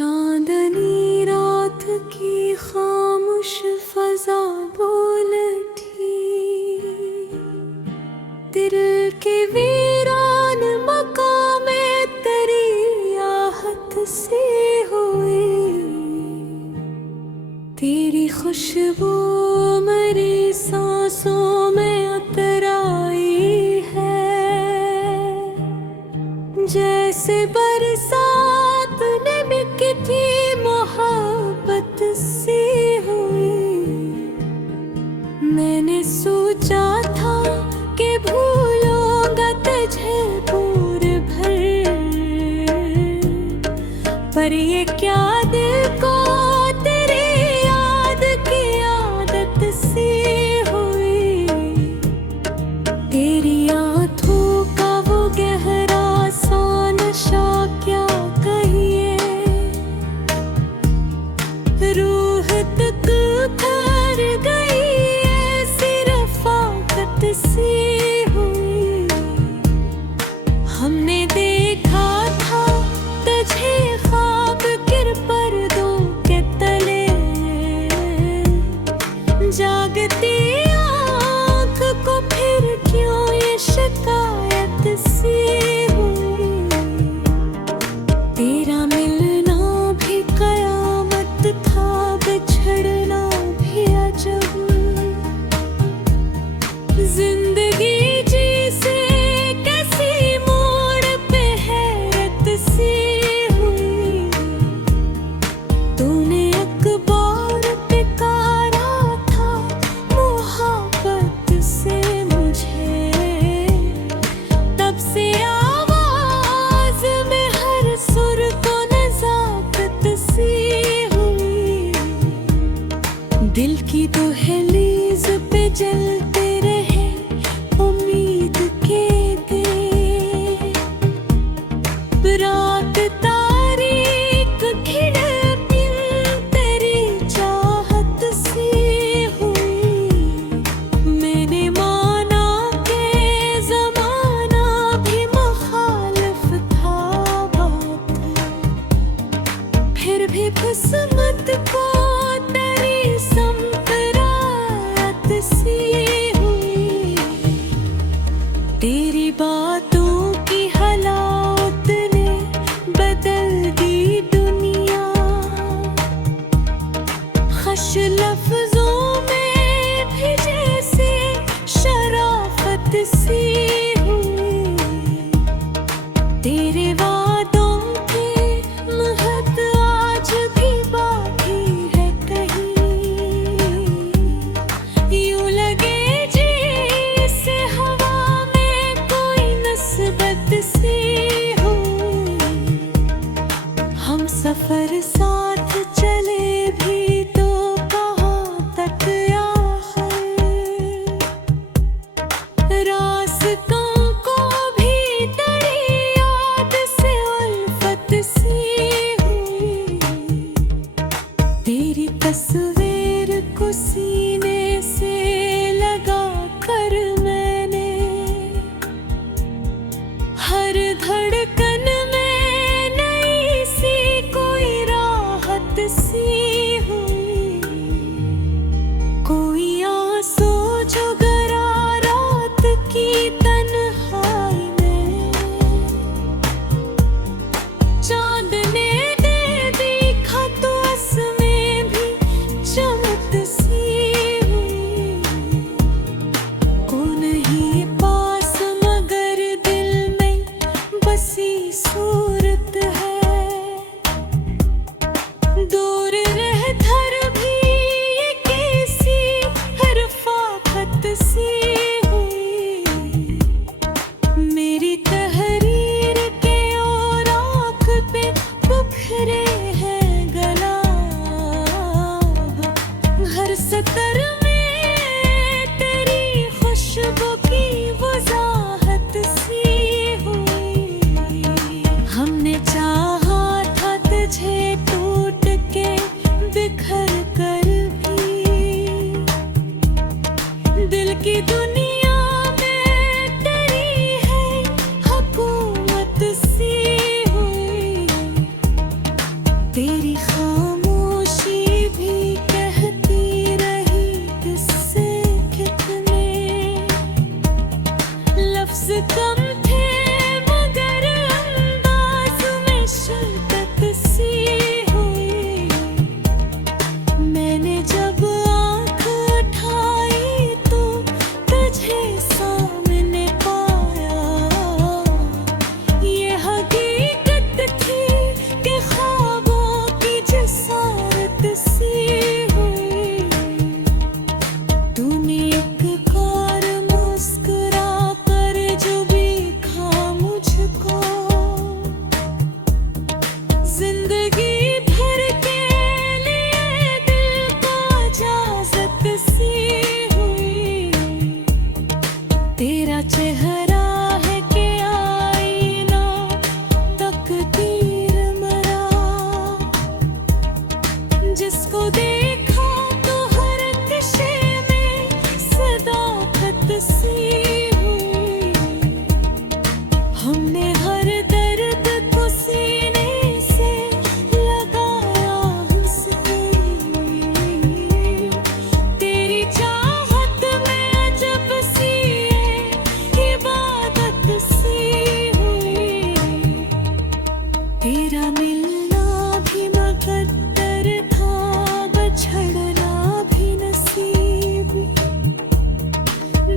चांदनी रात की खामोश फजा बोल उठी, दिल के वीरान मकाम में तेरी आहट से हुई। तेरी खुशबू मेरी सांसों में उतर आई है, जैसे बरसात ने बिकी थी मोहब्बत सी हुई। मैंने सोचा था कि भूलूंगा तुझे पूरे भर, पर ये क्या दिल को तेरी याद की आदत सी हुई। तेरी आंखों का वो गहरा सा नशा क्या कहिए, रूह तक उतर गई ऐसी रफ़ाकत सी हुई। हमने देखा था तुझे ख्वाब गिर पर्दों के तले, जागती आँख को फिर क्यों ये शिकायत सी हुई। तेरा मिलना भी कयामत था, बिछड़ना भी अजब। जिंदगी जैसे कैसी मोड़ पे हैरत सी हुई। तूने अखबार पे कारा था मोहब्बत से मुझे, तब से आवाज में हर सुर को नज़ाकत सी हुई। दिल की दहलीज पे जलते रहे उम्मीद के दिए, रात तारीक खिड़की तेरी चाहत सी हुई। मैंने माना के ज़माना भी मुखालिफ था बात, फिर भी किस्मत को तेरी समत रात सी हुई। तेरी बातों की हालात ने बदल दी दुनिया, खुश लफ्जों में भी जैसे शराफत सी हुई। तेरे वादों की महक आज भी बाकी है कहीं, यूं लगे जैसे हवा में कोई नस्बत सी हुई। हम सफर साथ चले भी तो कहाँ तक आखिर, रास्तों को भी तेरी याद से उल्फत सी हुई। तेरी तस्वीर को सीने से लगा कर मैंने, हर धड़कन में नई सी कोई राहत सी हुई। कोई आंसू जो गरा रात की तन्हाई में, चांद ने दे देखा तो असमें भी चमक सी हुई। को नहीं पास मगर दिल में बसी सूरत है, दूर रह कर भी ये कैसी रफ़ाकत सी हुई। मेरी तहरीर के और आँख पे बिखरे हैं गुलाब, हर सतर में तेरी खुशबू की वज़ाहत सी हुई। हमने चाहा था तुझे टूट के बिखर कर भी, दिल की दुनिया में तेरी है हुकूमत सी हुई। तेरी खामोशी भी कहती रही किससे कितने लफ्ज कम थे मगर अंदाज में शिद्दत सी हुई। मैंने जब आँख उठाई तो तुझे सामने पाया। ये हकीकत थी कि ख्वाबों की जसारत सी हुई। तूने एक कार मुस्कुरा कर जो भी खा मुझको, जिंदगी भर के लिए दिल को इजाजत सी हुई। तेरा चेहरा है कि आईना तकदीर मरा, जिसको देखा तो हर किशे में सदाकत सी हुई। हमने हर दर्द को सीने से लगाया हंसने। तेरी चाहत में अजब सी इबादत सी हुई। तेरा मिलना भी मुकद्दर था, बछड़ना भी नसीब।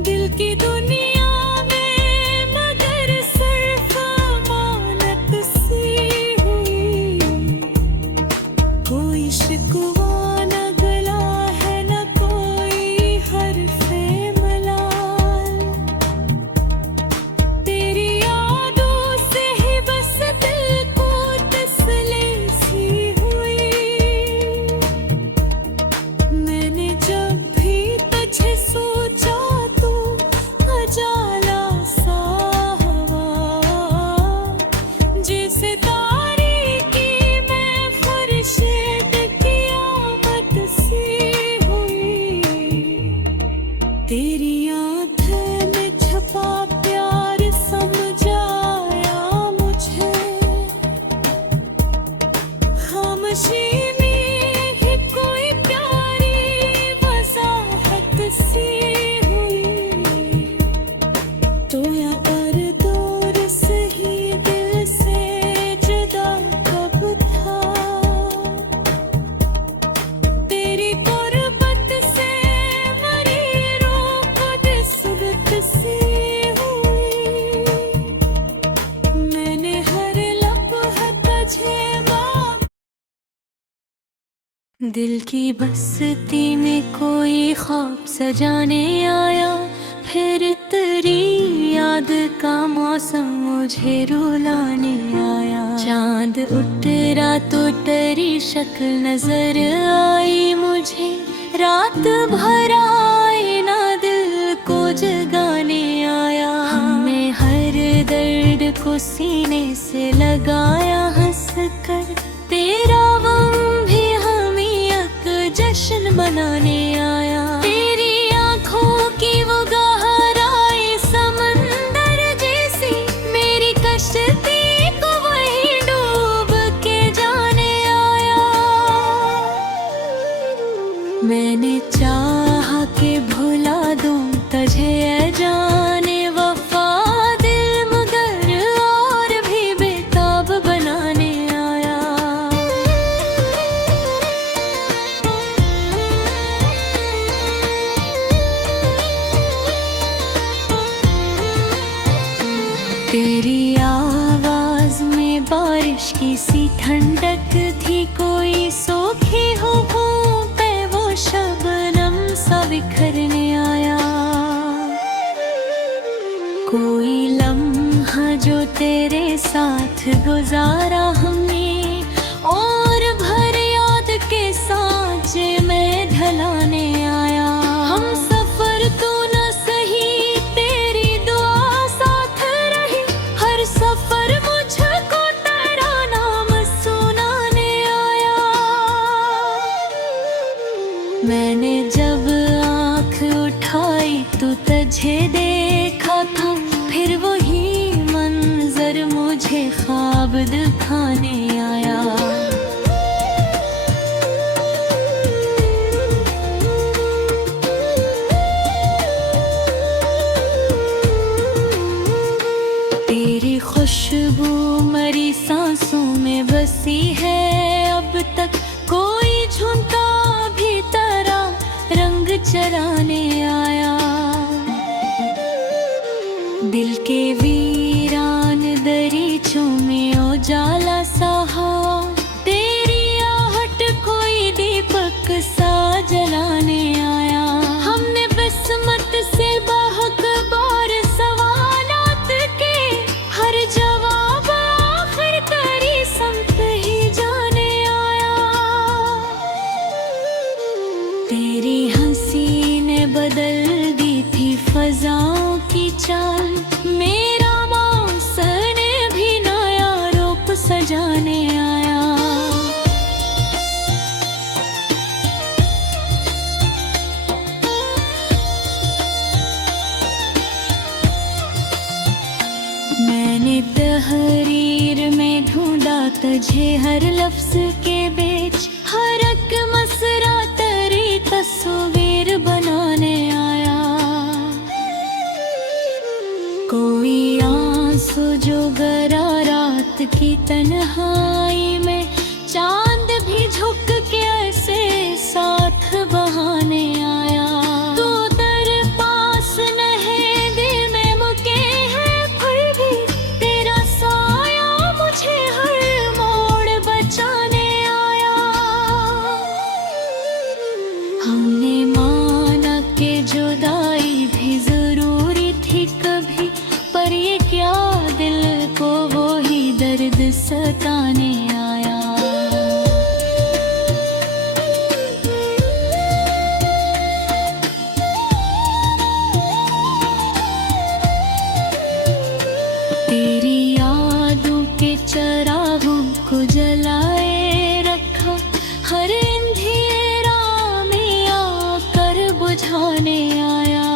दिल की दुनिया में मगर सिर्फ अमानत सी हुई। कोई शिकवा न गला है न कोई हर्फे मलाल। तेरी यादों से ही बस दिल को तसल्ली सी हुई। मैंने जब भी तुझे सोचा तो अजाला सा हवा, जैसे तारीकी में फरिश्ते की आमद सी हुई। तेरी आँखें में छपा प्यार समझाया मुझे। खामोशी में ही कोई प्यारी वजाहत सी हुई। तो या कर दूर सही दिल से जुदा कब था। तेरी गुर्बत से मरी रूह खुद सुरत सी हुई। मैंने हर लम्हा तुझे दिल की बस्ती में कोई ख्वाब सजाने आया। फिर तेरी याद का मौसम मुझे रुलाने आया। चांद उतरा तो तेरी शक्ल नजर आई मुझे। रात भर आईना दिल को जगाने आया। हमने हर दर्द को सीने से लगाया हंस कर। तेरा गम भी हमीयत जश्न मनाने आया। तेरी आँखों की वो गहराई समंदर जैसी, मेरी कश्ती को वही डूब के जाने आया। मैंने चाहा कि भुला दूं तुझे ऐ जाने वफा दिल, मगर और भी बेताब बनाने आया। तेरी आवाज में बारिश की सी ठंडक थी। कोई सोखी होठों पे वो शबनम सा बिखरने आया। कोई लम्हा जो तेरे साथ गुजारा हमने, और भर याद के सांचे में ढलाने आया। हम सफर तो न सही तेरी दुआ साथ रही। हर सफर मुझको तेरा नाम सुनाने आया। मैंने जब आँख उठाई तो तुझे देखा था। फिर वही मंजर मुझे ख्वाब दिखाने आया। अब तक कोई झुमका भी तेरा रंग चराने आया। दिल के वीरान दरीचों में उजाला सा हो, तेरी आहट कोई दीपक सा जलाने आया। हमने बिस्मत से बहक बार सवालात के, हर जवाब आखिर तेरी संत ही जाने आया। तेरी हंसी ने बदल दी थी फजाओं की चाल, मेरा मौसम ने भी नया रूप सजाने आया। मैंने तहरीर में ढूंढा तुझे हर लफ्ज के बीच, हर एक मसरा तेरी तस्वीर बनाने आया। कोई आंसू जो गरा रात की तन्हाई में, चांद भी झुक के ऐसे साथ बहाने आया। तू तेरे पास नहीं दिल में मुके है, फिर भी तेरा साया मुझे हर मोड़ बचाने आया। हमने माना कि जुदाई भी जरूरी थी कभी, पर ये क्या दिल को वो ही दर्द सताने आया। तेरी यादों के चरागों को जलाए रखा, हर अंधेरा में आकर बुझाने आया।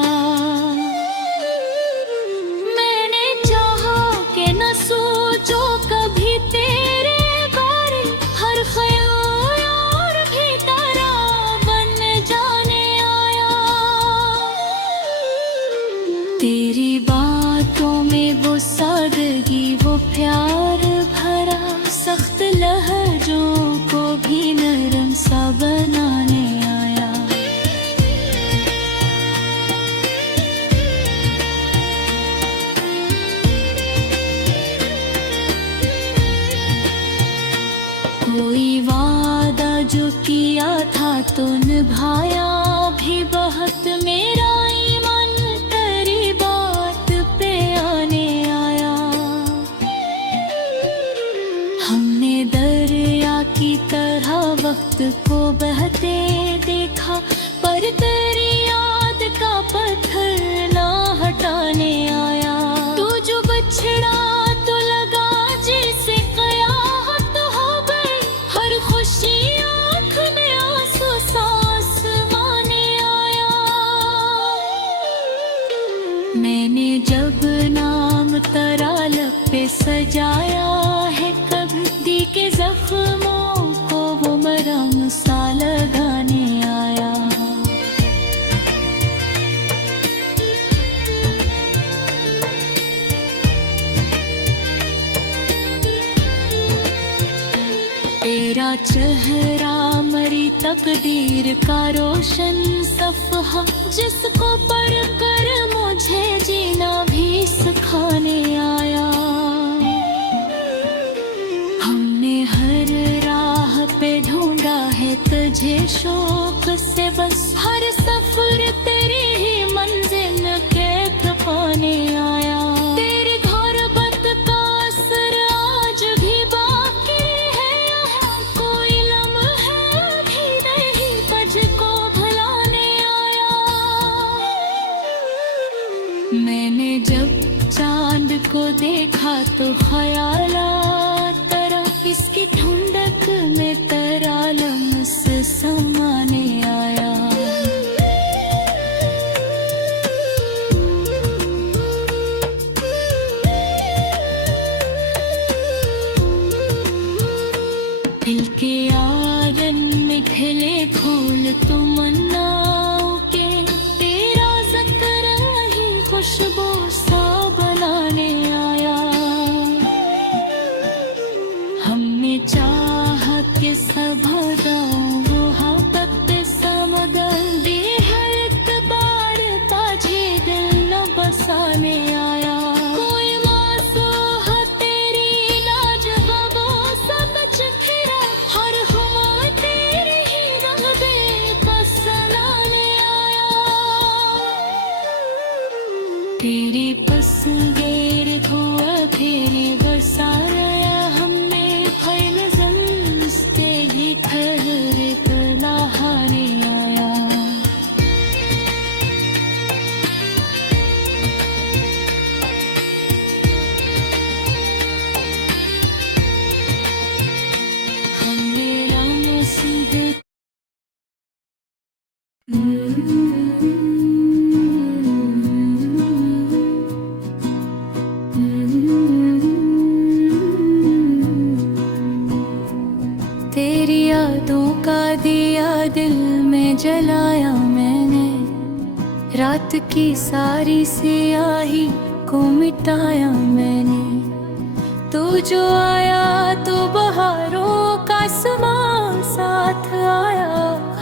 मैंने चाहा कि न सोचो कभी तेरे बारे, हर ख्याल और भी तेरा बन जाने आया। तेरी बातों में वो सादगी, वो प्यार भरा, सख्त लहजों को भी नरम सा बनाने आया। कोई वादा जो किया था तो निभाया भी बहुत, मेरा ईमान तेरी बात पे आने आया। हमने दरिया की तरह वक्त को बहते देखा, पर तेरी याद का पत्थर ना हटाने आया। तू जो बछड़ा तो लगा जैसे कयामत हो गई, हर खुशी आँख में आंसू सांस माने आया। मैंने जब नाम तेरा लब पे सजाया है, कभी दी के जख्मों को वो मरहम सा लगाने आया। तेरा चेहरा मरी तकदीर का रोशन सफ़हा, जिसको पढ़ कर मुझे जीना भी सिखाने आया। हमने हर राह पे ढूंढा है तुझे शौक से, बस हर सफर तेरी ही मंजिल के पाने आया। तेरी गुर्बत का असर आज भी बाकी है, कोई लम्हा भी नहीं तुझको भुलाने आया। मैंने जब चांद को देखा तो ख्यालात तेरा, इसकी ठंडक में तेरा लम्स समाने आया। दिल के आंगन में खिले फूल तमन्नाओं के, तेरा जिक्र ही खुशबू सा बनाने आया। तेरी यादों का दिया दिल में जलाया मैंने, रात की सारी स्याही को मिटाया मैंने। तू जो आया तो बहारों का समा साथ आया,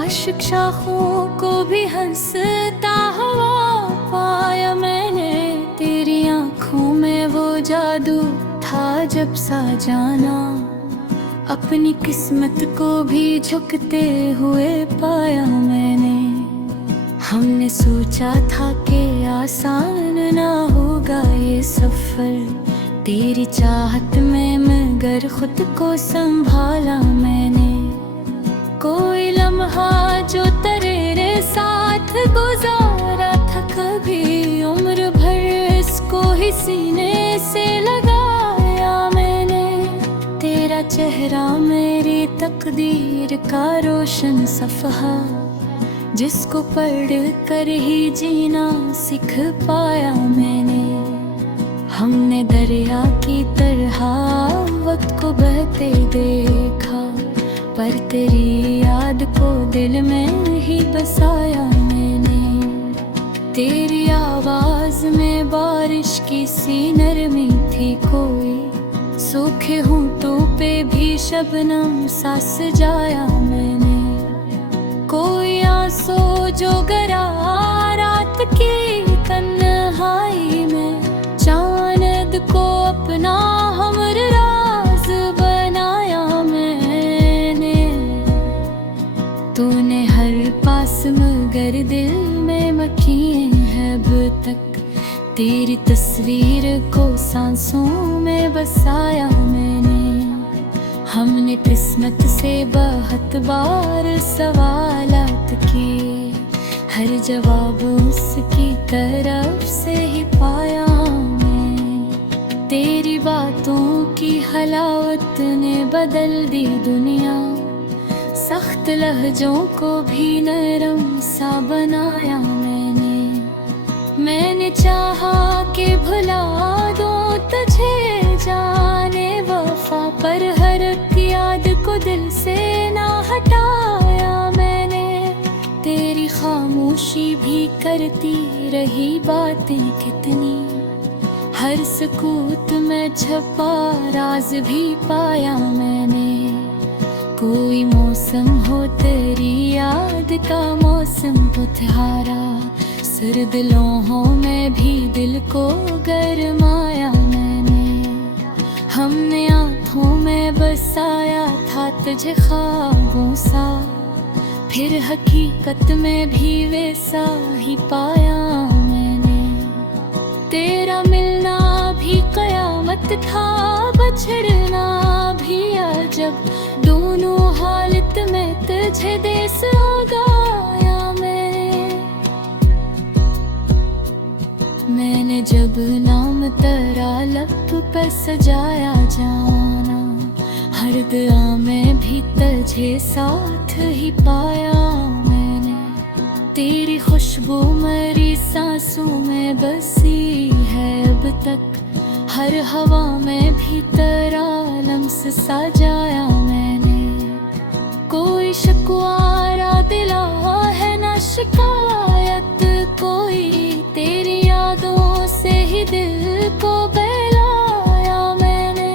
आशिक शाखों को भी हंसता हवा पाया मैंने। तेरी आँखों में वो जादू था जब सा जाना, अपनी किस्मत को भी झुकते हुए पाया मैंने। हमने सोचा था कि आसान ना होगा ये सफर, तेरी चाहत में मगर खुद को संभाला मैंने। कोई लम्हा जो तेरे साथ गुजारा था कभी, उम्र भर इसको ही सीने से लगाया मैंने। तेरा चेहरा मेरी तकदीर का रोशन सफ़हा, जिसको पढ़ कर ही जीना सीख पाया मैंने। हमने दरिया की तरह वक्त को बहते देखा, पर तेरी याद को दिल में ही बसाया मैंने। तेरी आवाज़ में बारिश की सी नरमी थी कोई, सूखे होंठों पे भी शबनम सा सजाया मैंने। कोई आंसू जो गरा रात की तन्हाई में, चांद को अपना हमर राज बनाया मैंने। तूने हर पास मगर दिल में मकीन है अब तक, तेरी तस्वीर को सांसों में बसाया मैंने। हमने किस्मत से बहुत बार सवालात किए, हर जवाब उसकी तरफ से ही पाया मैं। तेरी बातों की हलावत ने बदल दी दुनिया, सख्त लहजों को भी नरम सा बनाया मैंने चाहा कि भुला दूं तुझे जाने वफा, पर हर याद को दिल से ना हटाया मैंने। तेरी खामोशी भी करती रही बातें कितनी, हर सुकूत में छपा राज भी पाया मैंने। कोई मौसम हो तेरी याद का मौसम बुधारा, सर्द लम्हों में भी दिल को गरमाया मैंने। हमने आँखों में बसाया था तुझे ख्वाबों सा, फिर हकीकत में भी वैसा ही पाया मैंने। तेरा मिलना भी कयामत था, बछड़ना भी अजब, दोनों हालत में तुझे देश गाया मैंने। जब नाम तेरा लब पर सजाया जाना, हर दुआ में भी तुझे साथ ही पाया मैंने। तेरी खुशबू मेरी सांसों में बसी है अब तक, हर हवा में भी तेरा लम्स सजाया मैंने। कोई शिकवा दिला है ना शिकायत कोई, तेरी यादों से ही दिल को बहलाया मैंने।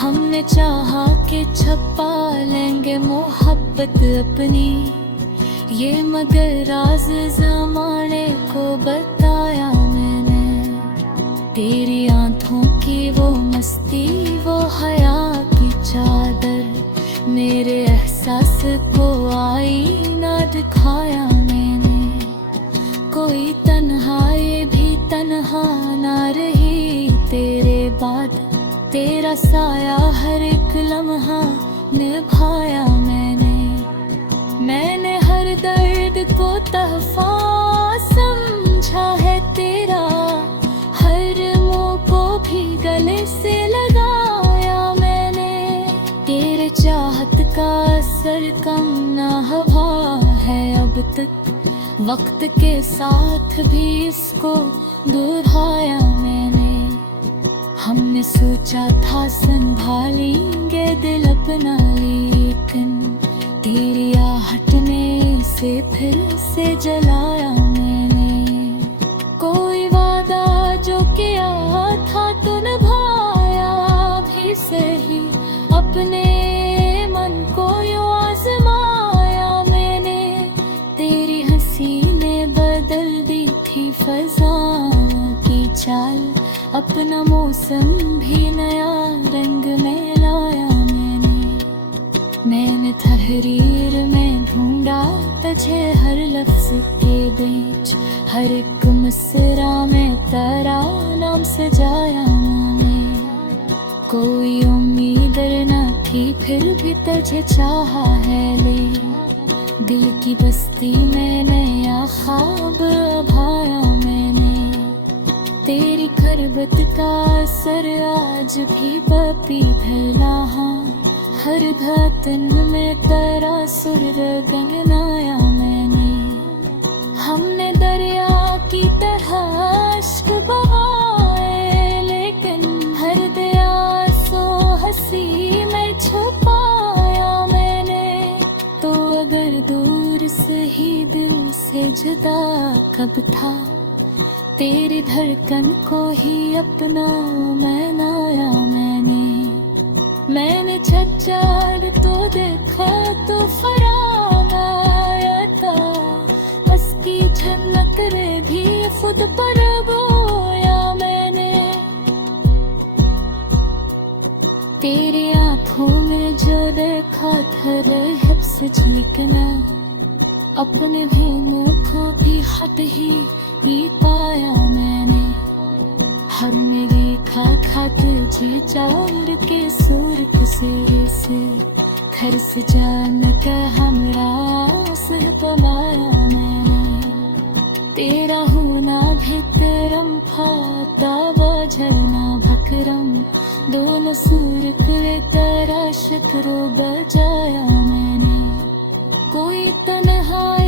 हमने चाहा कि छपा लेंगे मोहब्बत अपनी, ये मगर राज ज़माने को बताया मैंने। तेरी आँखों की वो मस्ती, वो हया की चादर, मेरे एहसास को आईना दिखाया मैंने। कोई तन्हाई भी तन्हा ना रही तेरे बाद, तेरा साया हर एक लम्हा निभाया मैंने हर दर्द को तहफा समझा है तेरा, हर मोह को भी गले से लगाया मैंने। तेरे चाहत का असर कम ना हुआ है अब तक, वक्त के साथ भी इसको दोहराया मैंने। हमने सोचा था संभालेंगे दिल अपना, लेकिन से फिर से जलाया मैंने। कोई वादा जो किया था तो निभाया भी सही, अपने मन को यूं आजमाया मैंने। तेरी हंसी ने बदल दी थी फजा की चाल, अपना मौसम भी नया रंग में लाया मैंने तहरीर में ढूंढा तुझे हर लफ्ज के बीच, हर एक मुस्कुरा में तेरा नाम सजाया मैंने। कोई उम्मीद न थी फिर भी तुझे चाहा है ले, दिल की बस्ती में नया ख्वाब भाया मैंने। तेरी खरबत का असर आज भी बापी भला, हर धड़कन में तेरा सुर गंगनाया मैंने। हमने दरिया की तरह इश्क बहाए, लेकिन हर दया सो हंसी में छुपाया मैंने। तो अगर दूर से ही दिल से जुदा कब था, तेरी धड़कन को ही अपना मनाया मैंने छज्जार तो देखा तो फराम आया था, उसकी झनक रे भी खुद पर बोया मैंने। तेरी आंखों में जो देखा था रहब से झलकना, अपने भी मुखों भी हद ही पाया मैंने। हमने देखा था तुझे चार के सूर से घर से जान का हमरा से पमाया मैंने। तेरा होना भी तरम फाता वजना भकरम, दोनों सूर पे तेरा शुक्र बजाया मैंने। कोई तन्हाई